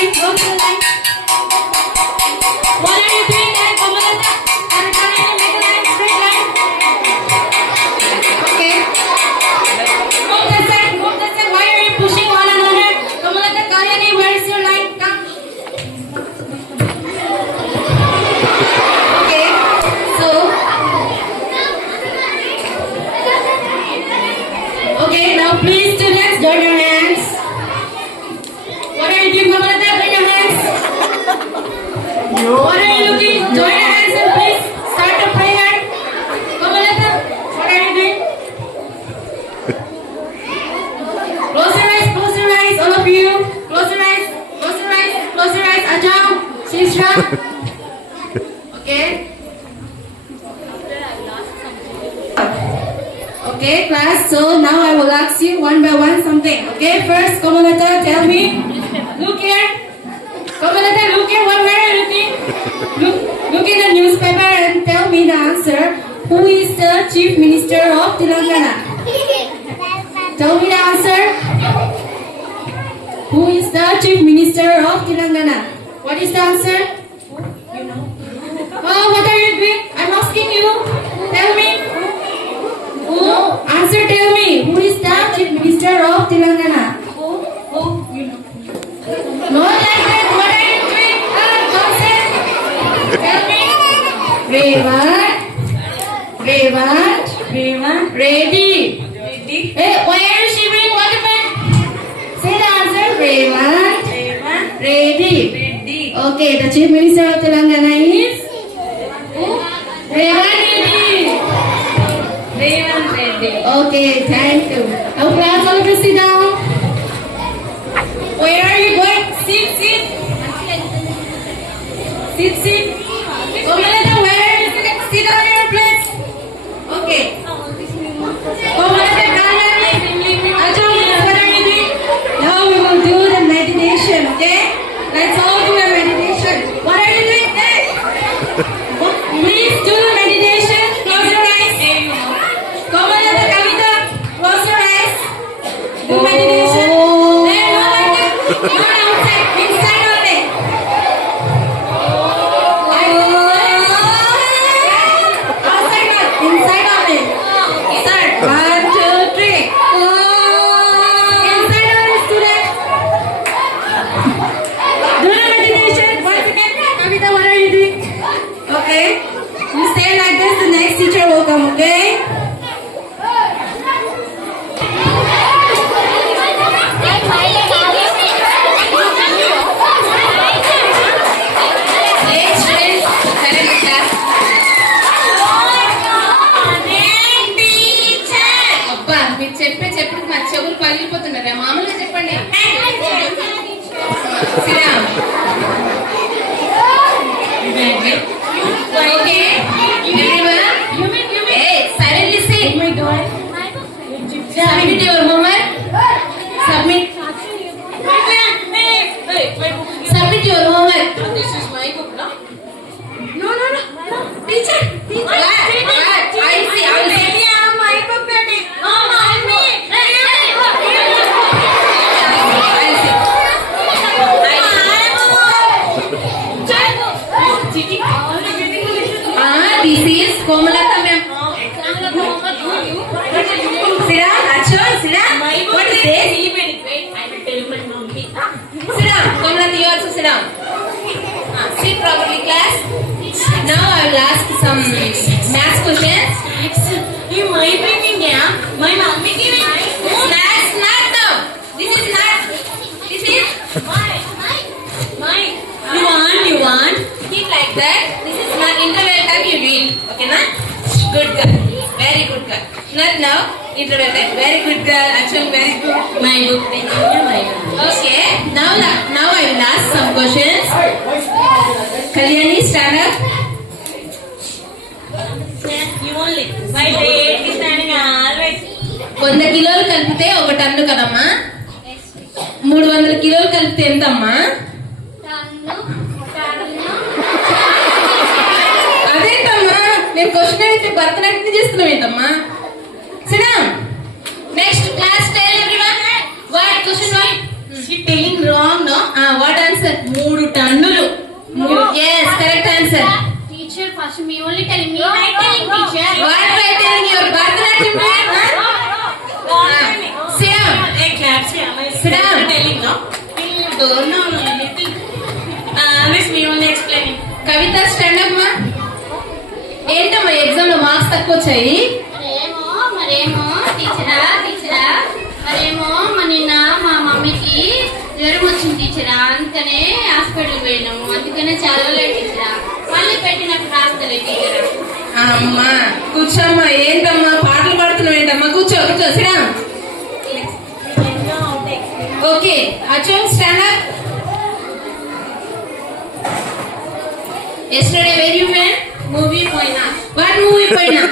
line, go to the line. What are you doing there, Komalata? Are you trying to make a line, straight line? Okay. Move the side, move the side. Why are you pushing one another? Komalata, Kalyani, where is your line? Come. Okay. So. Okay, now please students, join your hands. What are you doing, Komalata? Join your hands. What are you looking? Join your hands and please start the prayer. Komalata, what are you doing? Close your eyes, all of you. Close your eyes, close your eyes, close your eyes. Ajam, Shishra. Okay. Okay, class. So now I will ask you one by one something. Okay, first, Komalata, tell me. Look here. Komalata, look here. What are you looking? Look in the newspaper and tell me the answer. Who is the Chief Minister of Telangana? Tell me the answer. Who is the Chief Minister of Telangana? What is the answer? You know. Oh, what are you doing? I'm asking you. Tell me. Who? Answer, tell me. Who is the Chief Minister of Telangana? Who? You know. No, like that. What are you doing? Nonsense. Tell me. Revan. Ready. Hey, why are you shivering? What happened? Say the answer. Revan. Ready. Okay, the Chief Minister of Telangana is? Who? Revan Reddy. Okay, thank you. Now class, all of you sit down. Where are you going? Sit. Komalata, where are you sitting? Sit on your place. Okay. Komalata, Kalyani, Ajam, what are you doing? Now we will do the meditation, okay? Let's all do a meditation. What are you doing there? Please do the meditation. Close your eyes. Komalata, Kavita, close your eyes. Do meditation. There, no like that. Not outside, inside only. Outside not, inside only. Start. 1, 2, 3. Inside only, student. Do the meditation. Once again, Kavita, what are you doing? Okay. You stay like this, the next teacher will come, okay? అబ్బా మీరు చెప్పేటప్పుడు మా చెవులు పగిలిపోతున్నారా మామూలుగా చెప్పండి okay silently say submit your homework submit your homework this is my book no teacher I see my book baby mommy this is Komalata ma'am. Sira, Achal, Sira, what is this? Wait, I will tell my mommy. Sira, Komalata, you also sit down. Sit properly, class. Now I will ask some math questions. You might be India. My mommy gave me. Snacks, not now. This is not. This is mine. You want? Keep like that. This is not interval time. You read. Okay, na? Good girl. Very good girl. Not now. Interval time. Very good girl. Actually, very good. My book. Okay. Now I will ask some questions. Kalyani, stand up. You only. My date is standing always. 100 కిలోలు కలిపితే 1 ton కదమ్మా 300 కిలోలు కలిపితే ఎంతమ్మా అదేంటమ్మా నేను question అయితే భరతనాట్యం చేస్తున్నావు ఏంటమ్మా Sit down. Next class, tell everyone what question was. She telling wrong, no? What answer? watching me, only telling me, I'm telling teacher. What am I telling you? Bharatanatyam dance, huh? Sit down. Hey, clap. Sit down. Telling, no? No, little. Miss, me only explaining. Kavitha stand up మా. ఏంటమ్మా exam లో marks తక్కువ వచ్చాయి? మరేమో టీచరా మరేమో నిన్న మా మమ్మీకి జ్వరం వచ్చింది టీచరా, అందుకనే హాస్పిటల్ పోయినాము, అందుకనే చదవలేదు టీచరా, మళ్ళీ పెట్టినప్పుడు రాస్తలే టీచరా. అమ్మా కూర్చోమ్మా. ఏంటమ్మా పాటలు పాడుతున్నావు ఏంటమ్మా? కూర్చో సిడా. ఓకే అచ్చో stand up. Yesterday where you went? Movie పోయినా. What movie పోయినా?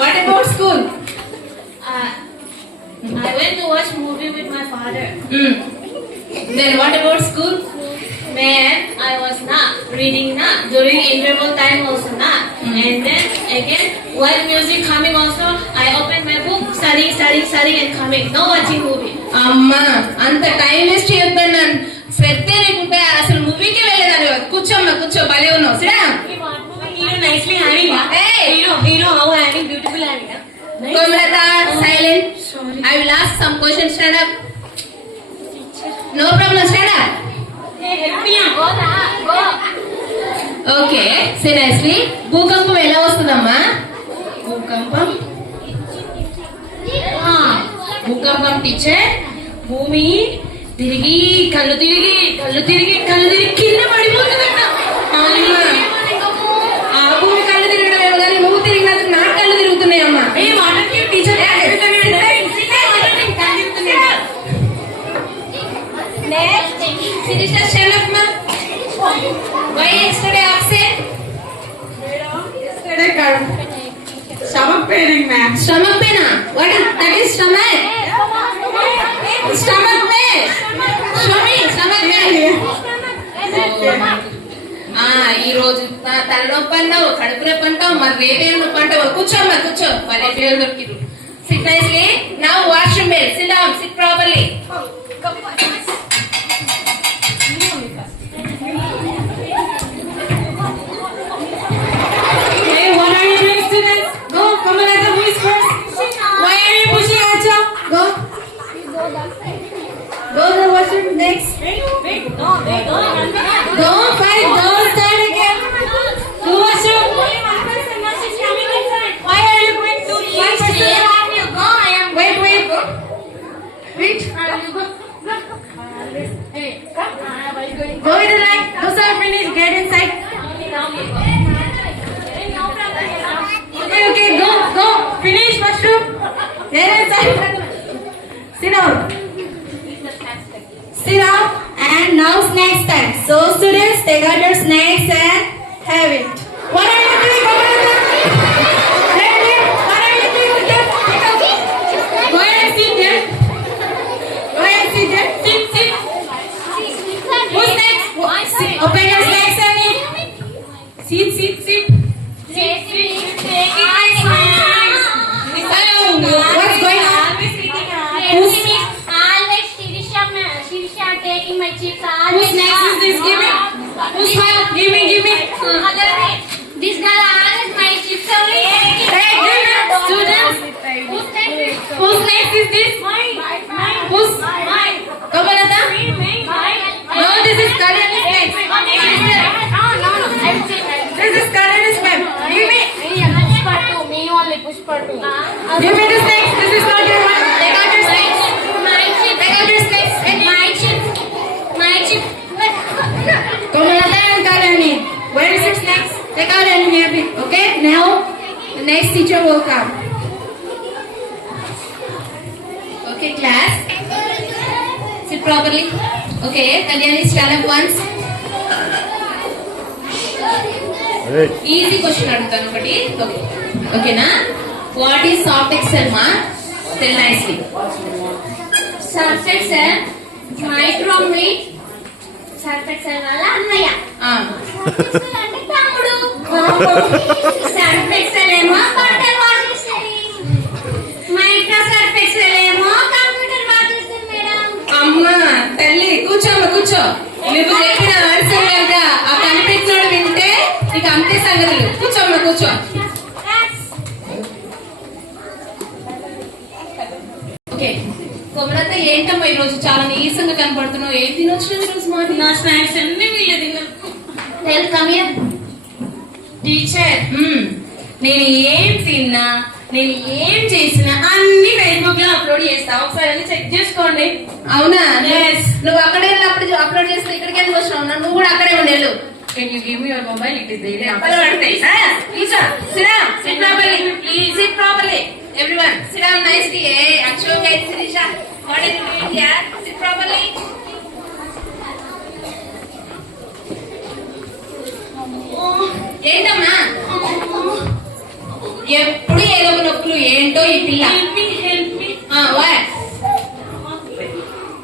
What about school? I went to watch movie with my father. Then what about school? Man, I was not reading not during interval time also not. And then again while music coming also I opened my book, studying and coming. No watching movie. అమ్మా అంత time waste చేయొద్దన్న శ్రద్ధ లేకుంటే అసలు మూవీకి వెళ్ళేదాన్ని కాదు. కూర్చోమ్మా కూర్చో, భలే ఉన్నావు. సిడా. Hero nicely having. Hey. Hero how having, beautiful having. Komalata, silent. I will ask some questions. Stand up. No problem. Stand up. Okay. Say nicely. భూకంపం ఎలా వస్తుందమ్మా? భూకంపం టీచర్ భూమి తిరిగి కళ్ళు తిరిగి కింద పడిపోతుందట. ఆ భూమి కళ్ళు తిరగడం ఏమో కానీ నువ్వు తిరిగినందుకు నా కళ్ళు తిరుగుతున్నాయమ్మా. ఏ మాటకి teacher Sinisha, stand up, ma. Why yesterday absent? Yesterday stomach paining, ma'am. Stomach pain, what is that? Is stomach? Stomach pain. Show me stomach pain. ఈ రోజు తలనొప్పి అంటావు, కడుపు నొప్పి అంటావు, మరి రేపేం నొప్పి అంటావు. కూర్చోమ్మా కూర్చో, వాళ్ళ పేరు దొరికిరు. Sit nicely. Now washroom bell. Sit down. Sit properly. Hey, what are you doing, students? Go, Kamalata, who is first? Why are you pushing Acha? Go. Go to the washroom next. Don't fight. Don't stand again. Go washroom. Why are you going to Wait. Go. Wait. Go in the line. Those are finished. Get inside. Okay. Go. Finish washroom. Get inside. Sit down. And now snacks time. So students, take out your snacks and have it. What are you doing? What are you doing with them? Go ahead and sit there. Sit. Who's next? Open your snacks and eat. Sit. What's going on? Always Shirisha taking my chips. Whose snacks is this? Give me. Who's smile? Give me. This girl always my chips only. Hey, students. Whose snacks is this? Mine. Whose? Kamalata? No, this is Kalyani's snacks. This is Kalyani's snacks. Give me. Me only push for two. Give me the snacks. This is not your one. Take out your snacks. My chips. Take out your snacks. My chips. Kamalata and Kalyani. Where is your snacks? Take out and have it. Okay? Now, the next teacher will come. Okay, class. Sit properly. Okay, Kalyani, stand up once. Easy question అడుగుతాను ఒకటి. ఓకేనా? What is soft excel, ma? Tell nicely. Soft excel, micromeat. Soft excel వల్ల అన్నయ్య. Soft excel అంటే తమ్ముడు. Soft excel ఏమో బట్టలు wash చేసేది. Microsoft excel ఏమో కంప్యూటర్ వాష్ చేసేది మేడం. అమ్మా తల్లి కూర్చోమ్మ కూర్చో. నువ్వు చెప్పిన వర్డ్స్ కనుక కోమలత ఏంటమ్మా ఈ రోజు చాలా నీరసంగా కనపడుతున్నావు. ఏం తినొచ్చు ఈ రోజు మార్నింగ్? నా స్నాక్స్ అన్ని వీళ్ళే తిన్నారు. Tell, come here. టీచర్ నేను ఏం తిన్నా, నేను ఏం చేసినా అన్ని ఫేస్బుక్ లో అప్లోడ్ చేస్తా. ఒకసారి అన్ని చెక్ చేసుకోండి. అవునా? Yes. నువ్వు అక్కడే అప్పుడు అప్లోడ్ చేస్తే ఇక్కడికి ఎందుకు వచ్చినావు? నువ్వు కూడా అక్కడే ఉండేళ్ళు. Can you give me your mobile? It is there. Teacher, sit down. Sit properly. Please sit properly. Everyone, sit down nicely. Hey, actually, guys, Sirisha, what are you doing here? Sit properly. ఏంటమ్మా ఎప్పుడు ఏదో ఒక నొప్పులు ఏంటో ఈ పిల్ల. Help me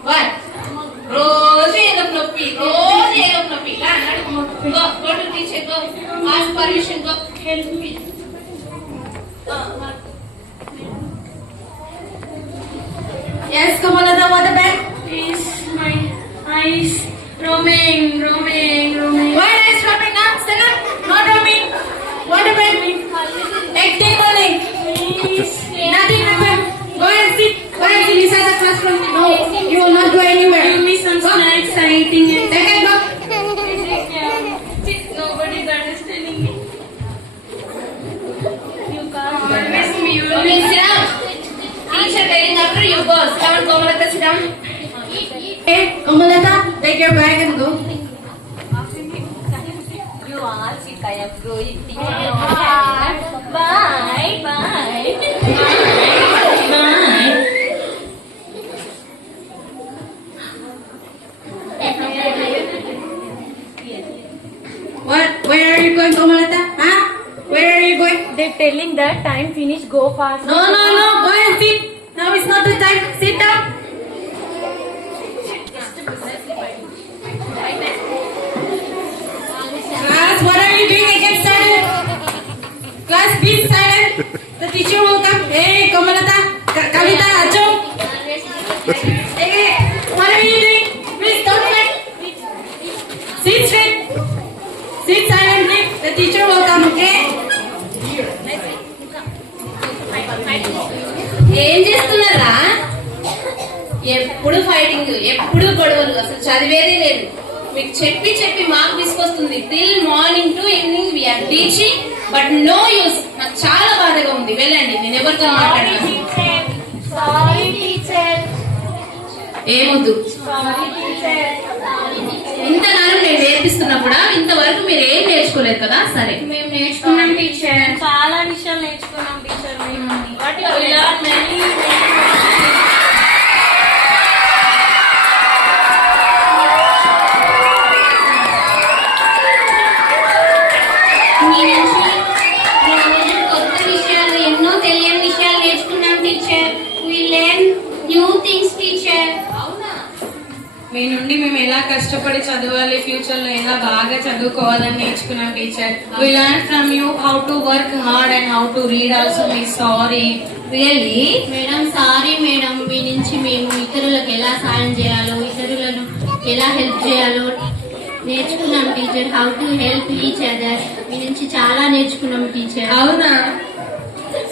what రోజు ఏదో ఒక నొప్పి, రోజు ఏదో ఒక నొప్పి. Go to teacher, go ask permission, go help me. Yes, Kamalata, what about? Please my eyes roaming. Why are you stopping now? Stand up. Not roaming. What about? Acting running. Nothing happened. Go and sit. Go and sit inside the classroom. No, you will not go anywhere. Give me some Go. snacks. I'm eating it. Second, go. Nobody's understanding me. You can't always me. Okay, sit down. Teacher telling after you go. Sit down, Kamalata, sit down. Hey, Kamalata, take your bag and go. You are sick. I am going to Bye. What? Where are you going, Kamalata? Huh? Where are you going? They're telling that time finish. Go fast. No. Go and sit. Now is not the time. Sit down. Class, what are you doing? I get started. Class, be silent. The teacher will come. Hey, Kamalata, Kavita, Acho. Hey, what are you doing? Please don't fight. Sit straight. Sit silently. The teacher will come. Okay? ఏం చేస్తున్నారా? ఎప్పుడు fighting, ఎప్పుడు గొడవలు, అసలు చదివేదే లేదు. మీకు చెప్పి mark తీసుకొస్తుంది. Till morning to evening we are teaching but no use. నాకు చాలా బాధగా ఉంది. వెళ్ళండి, నేను ఎవరితో మాట్లాడాను. Sorry, teacher. ఏమొద్దు. Sorry, teacher. ఇంతకాలం నేను నేర్పిస్తున్నప్పుడు ఇంతవరకు మీరు ఏం నేర్చుకోలేదు కదా? సరే, మేము నేర్చుకున్నాం టీచర్. చాలా విషయాలు నేర్చుకున్నాం టీచర్. మీ నుంచి రోజు కొత్త విషయాలు, ఎన్నో తెలియని విషయాలు నేర్చుకున్నాం teacher. We learn new things teacher. మీ నుండి మేము ఎలా కష్టపడి చదవాలి, ఫ్యూచర్ లో ఎలా బాగా చదువుకోవాలని నేర్చుకున్నాం teacher. We learn from you how to work hard and how to read also. మీ sorry really madam, sorry madam. మీ నుంచి మేము ఇతరులకు ఎలా సాయం చేయాలో, ఇతరులను ఎలా హెల్ప్ చేయాలో నేర్చుకున్నాం teacher. How to help each other. మీ నుంచి చాలా నేర్చుకున్నాం టీచర్. అవునా?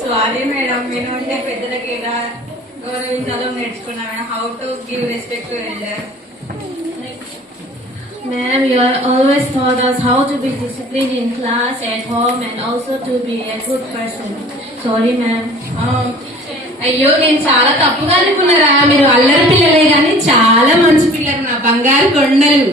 సారీ మేడం, నేను ఉంటే పెద్దలకి ఎలా గౌరవించాలో నేర్చుకున్నాను. How to give respect to elder. Ma'am, you are always taught us how to be disciplined in class, at home, and also to be a good person. Sorry, ma'am. అయ్యో, నేను చాలా తప్పుగా అనుకున్నారా? మీరు అల్లరి పిల్లలే కానీ చాలా మంచి పిల్లలు, నా బంగారు కొండలు.